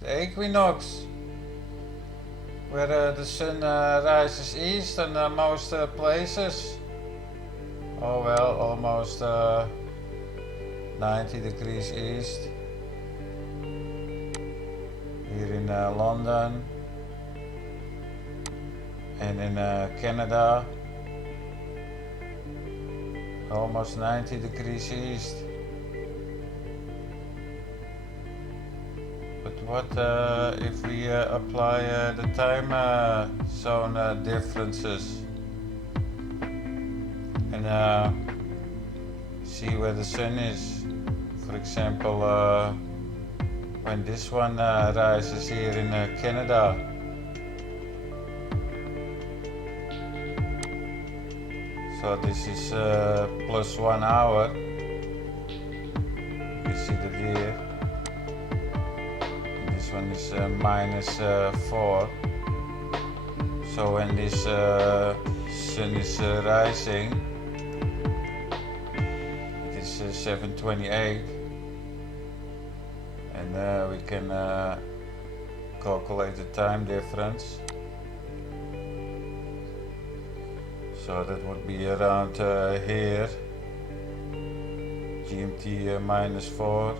The equinox, where the sun rises east in most places. Oh well, almost 90 degrees east. Here in London and in Canada, almost 90 degrees east. But what if we apply the time zone differences and see where the sun is? For example, when this one rises here in Canada. So this is plus 1 hour. You see that here. This one is minus 4. So when this sun is rising, it is 7:28, and we can calculate the time difference. So that would be around here, GMT minus 4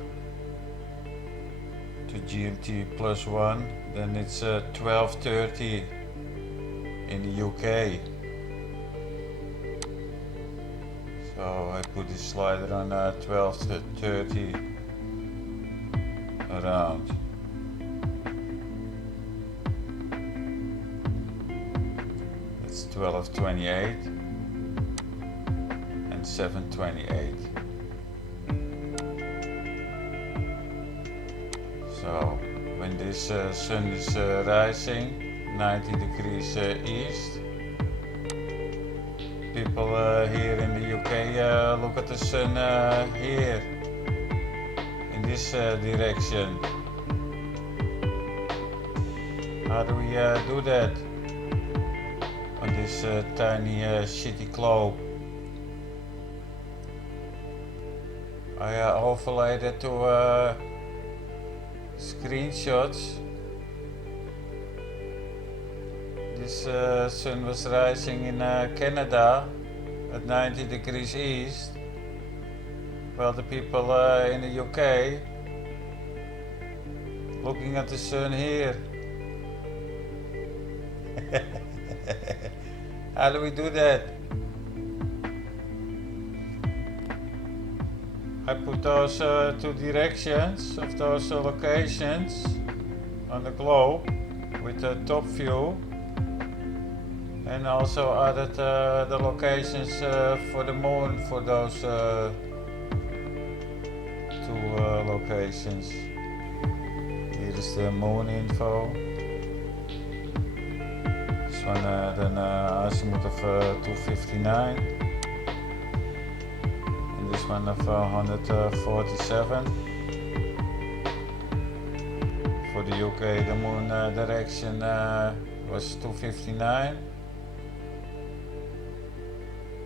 to GMT plus 1, then it's 12:30 in the UK. So I put this slider on 12:30 around. It's 12:28 and 7:28. So when this sun is rising 90 degrees east, people here in the UK look at the sun here in this direction. How do we do that on this tiny shitty globe? I overlaid it to screenshots. This sun was rising in Canada at 90 degrees east, while the people in the UK looking at the sun here. How do we do that? I put those two directions of those locations on the globe with the top view, and also added the locations for the moon for those two locations. Here is the moon info. This one then azimuth of 259. This one of 147. For the UK, the moon direction was 259,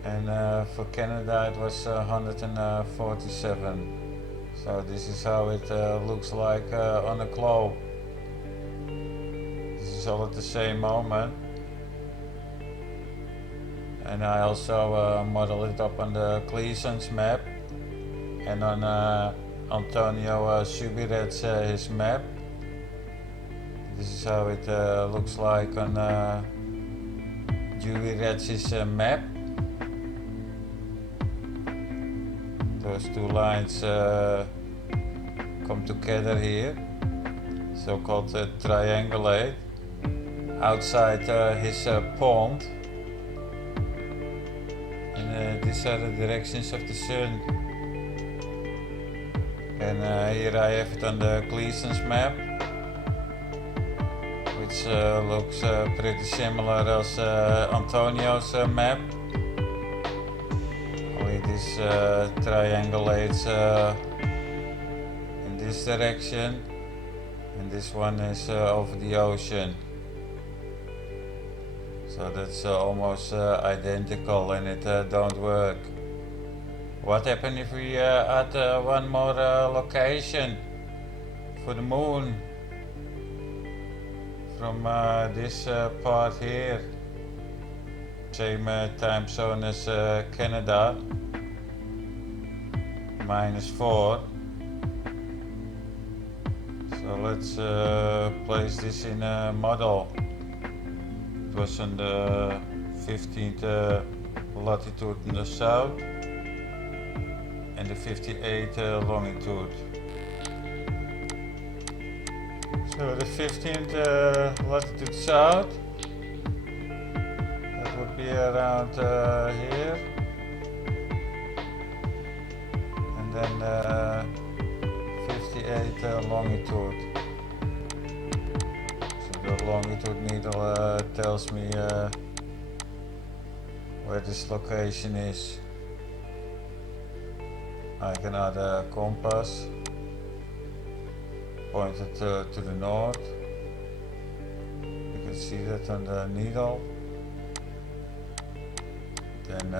and for Canada it was 147. So this is how it looks like on a globe. This is all at the same moment. And I also model it up on the Gleason's map and on Antonio Subiret's his map. This is how it looks like on Dewey Retz's map. Those two lines come together here, so-called triangulate, outside his pond. These are the directions of the sun. And here I have it on the Gleason's map, which looks pretty similar as Antonio's map. Only this triangulates in this direction, and this one is over the ocean. So that's almost identical, and it don't work. What happens if we add one more location for the moon from this part here? Same time zone as Canada, -4. So let's place this in a model. It was on the 15th latitude in the south and the 58th longitude. So the 15th latitude south, that would be around here, and then 58th longitude. So the longitude needle tells me where this location is. I can add a compass, point it to the north. You can see that on the needle. Then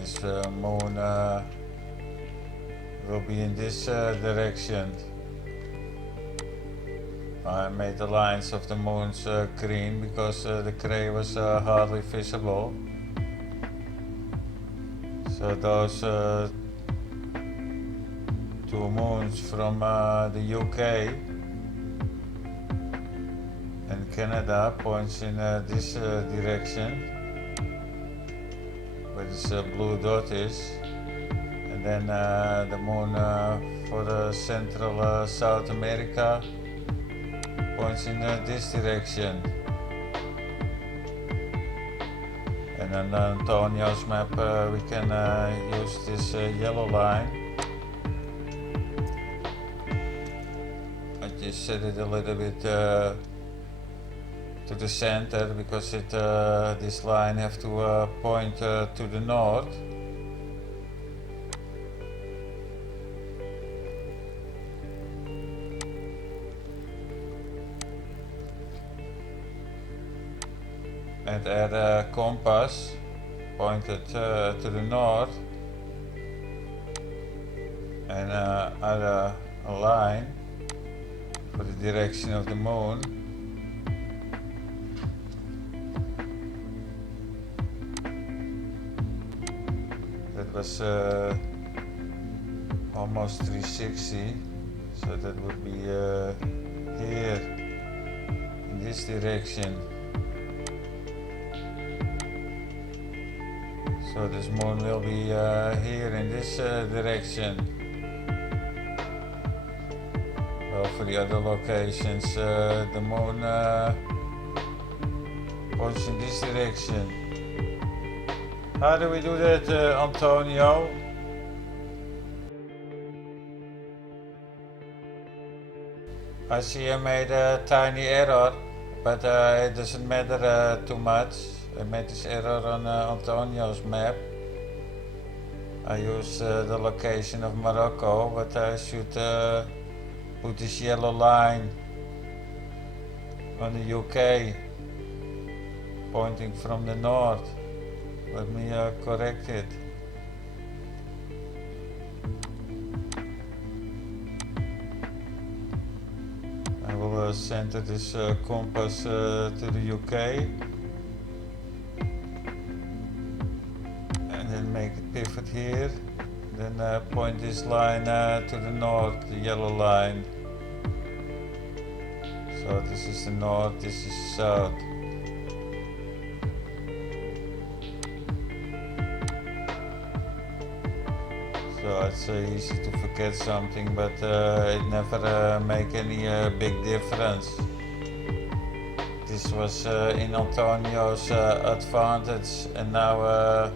this moon will be in this direction. I made the lines of the moons green because the grey was hardly visible. So those two moons from the UK and Canada points in this direction, where this blue dot is, and then the moon for Central South America points in this direction. And on Antonio's map we can use this yellow line. I just set it a little bit to the center because this line have to point to the north. And add a compass pointed to the north, and add a line for the direction of the moon. That was almost 360, so that would be here in this direction. So this moon will be here in this direction. Well, for the other locations, the moon points in this direction. How do we do that, Antonio? I see I made a tiny error, but it doesn't matter too much. I made this error on Antonio's map. I use the location of Morocco, but I should put this yellow line on the UK, pointing from the north. Let me correct it. I will center this compass to the UK. And then make it pivot here, then point this line to the north, the yellow line. So this is the north, this is the south. So it's easy to forget something, but it never make any big difference. This was in Antonio's advantage, and now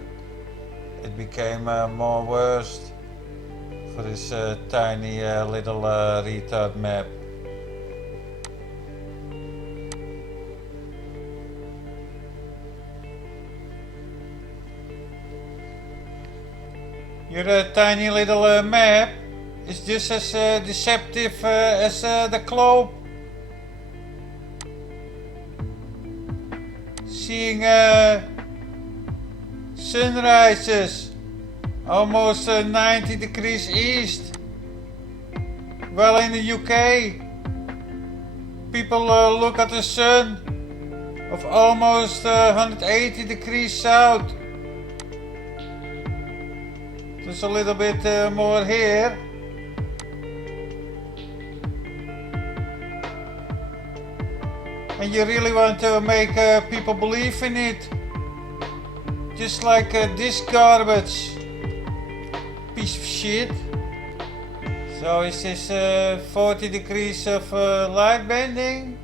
it became more worse for this tiny little retard map. Your tiny little map is just as deceptive as the globe. Seeing sunrises almost 90 degrees east. Well, in the UK, people look at the sun of almost 180 degrees south. Just a little bit more here. And you really want to make people believe in it. Just like this garbage. Piece of shit. So is this 40 degrees of light bending?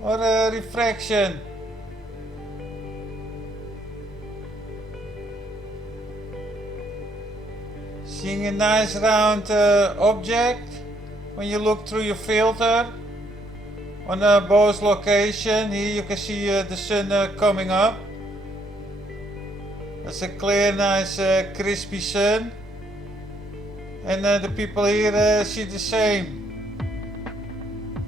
Or refraction? Seeing a nice round object when you look through your filter on both location. Here you can see the sun coming up. That's a clear, nice, crispy sun. And the people here see the same.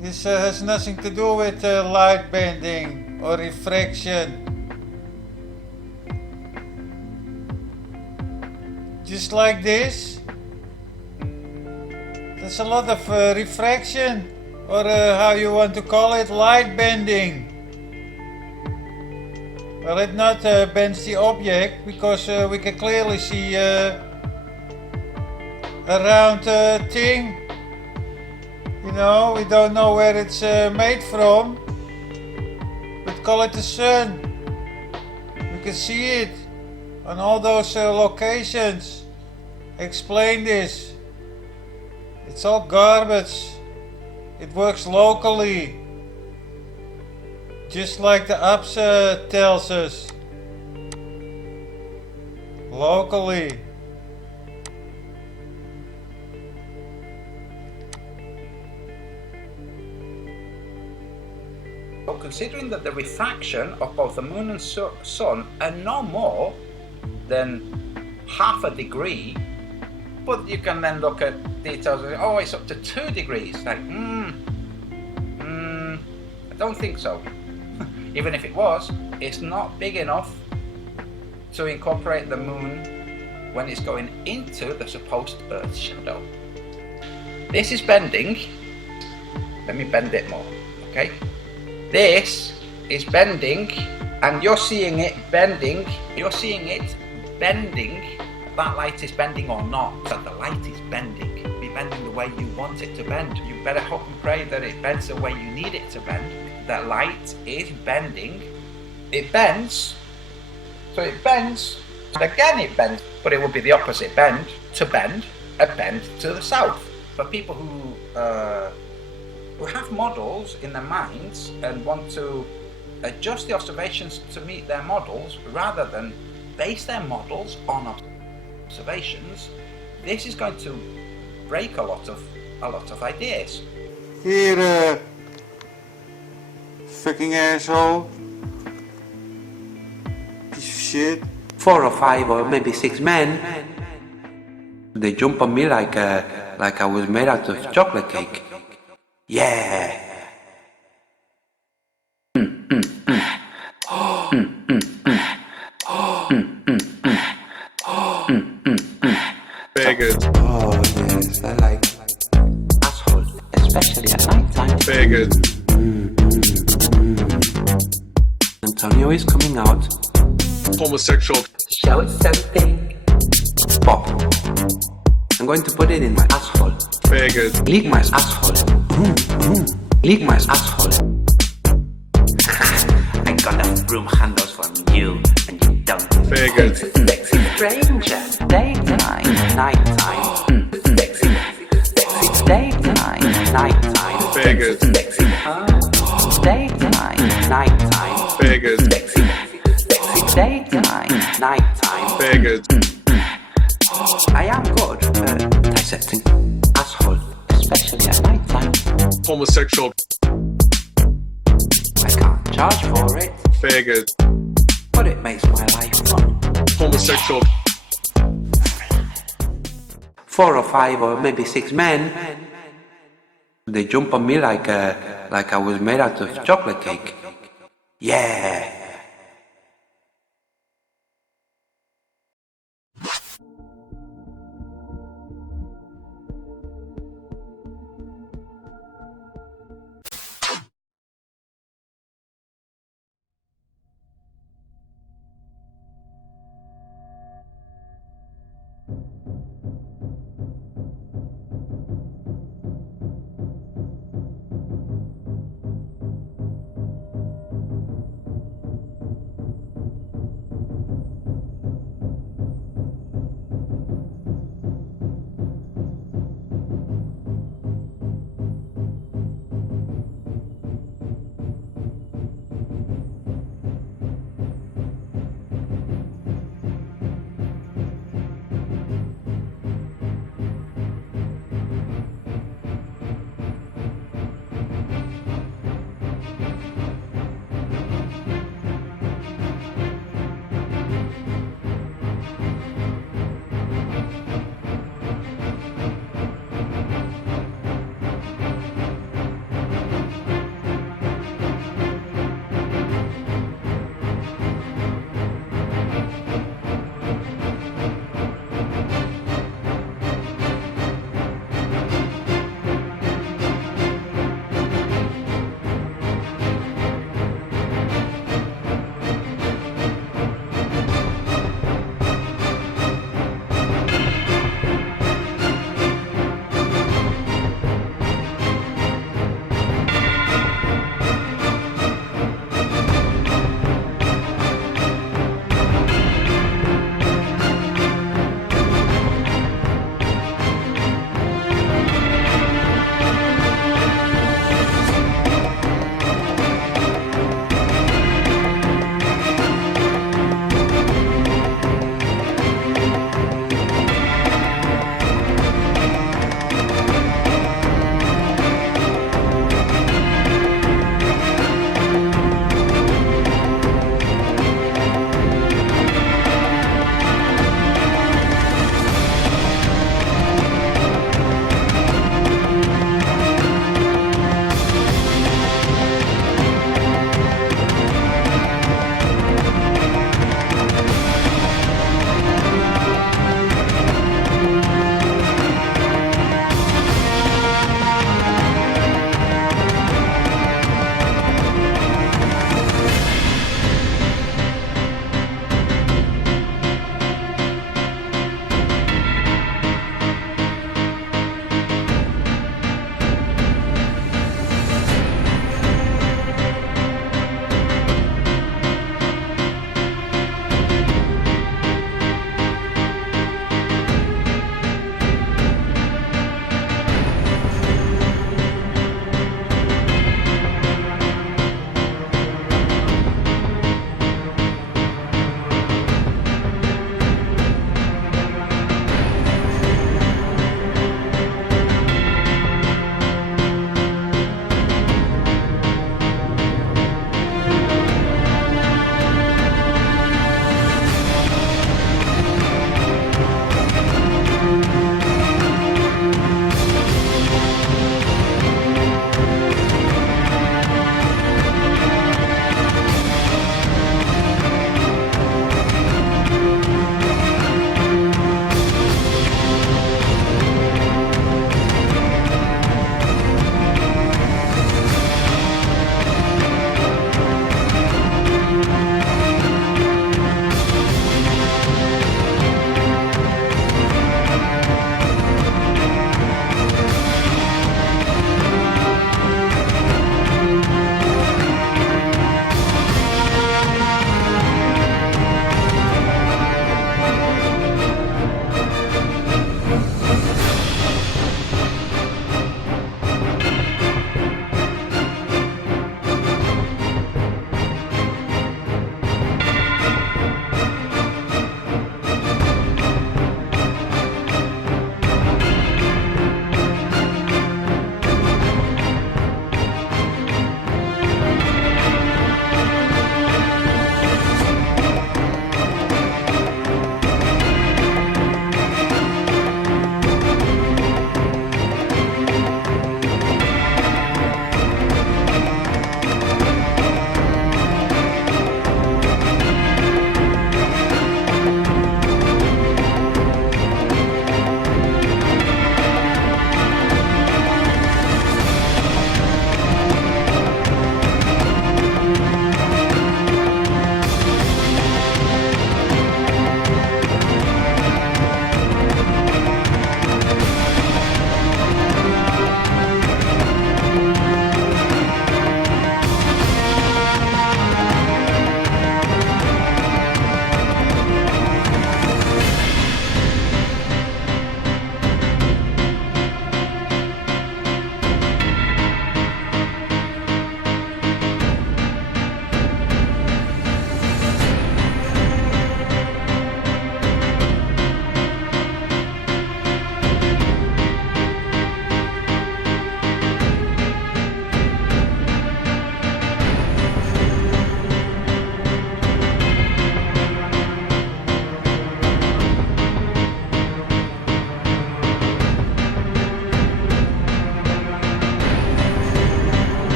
This has nothing to do with light bending or refraction. Just like this. There's a lot of refraction, or how you want to call it, light bending. Well, it not bends the object, because we can clearly see a round thing. You know, we don't know where it's made from, but call it the sun. We can see it on all those locations. Explain this. It's all garbage. It works locally. Just like the apps tells us. Locally. But considering that the refraction of both the moon and sun are no more than half a degree, but you can then look at details and say, oh, it's up to 2 degrees. Like, I don't think so. Even if it was, it's not big enough to incorporate the moon when it's going into the supposed Earth's shadow. This is bending. Let me bend it more, okay? This is bending, and you're seeing it bending. You're seeing it bending. That light is bending or not. So the light is bending. Be bending the way you want it to bend. You better hope and pray that it bends the way you need it to bend. That light is bending. It bends. So it bends. Again it bends. But it would be the opposite bend. To bend. A bend to the south. For people who have models in their minds and want to adjust the observations to meet their models rather than base their models on observations, this is going to break a lot of ideas. Here, fucking asshole. Piece of shit. 4 or 5 or maybe 6 men. They jump on me like I was made out of chocolate cake. Yeah. Very good. Oh yes, I like asshole, especially at night time. Very good. Antonio is coming out. Homosexual. Show it something. Pop. I'm going to put it in my asshole. Very good. Lick my asshole. Lick my asshole. I got the broom handles from you, and you don't. Very good. Sexy stranger. Daytime, nighttime. Sexy, daytime, nighttime. Very good. Sexy, daytime, nighttime. Very good. Sexy, daytime, nighttime. Very good. I am good at dissecting asshole, especially at night time. Homosexual. I can't charge for it, Very good. but it makes my life fun. Homosexual. 4 or 5 or maybe 6 men. They jump on me like I was made out of chocolate cake. Yeah.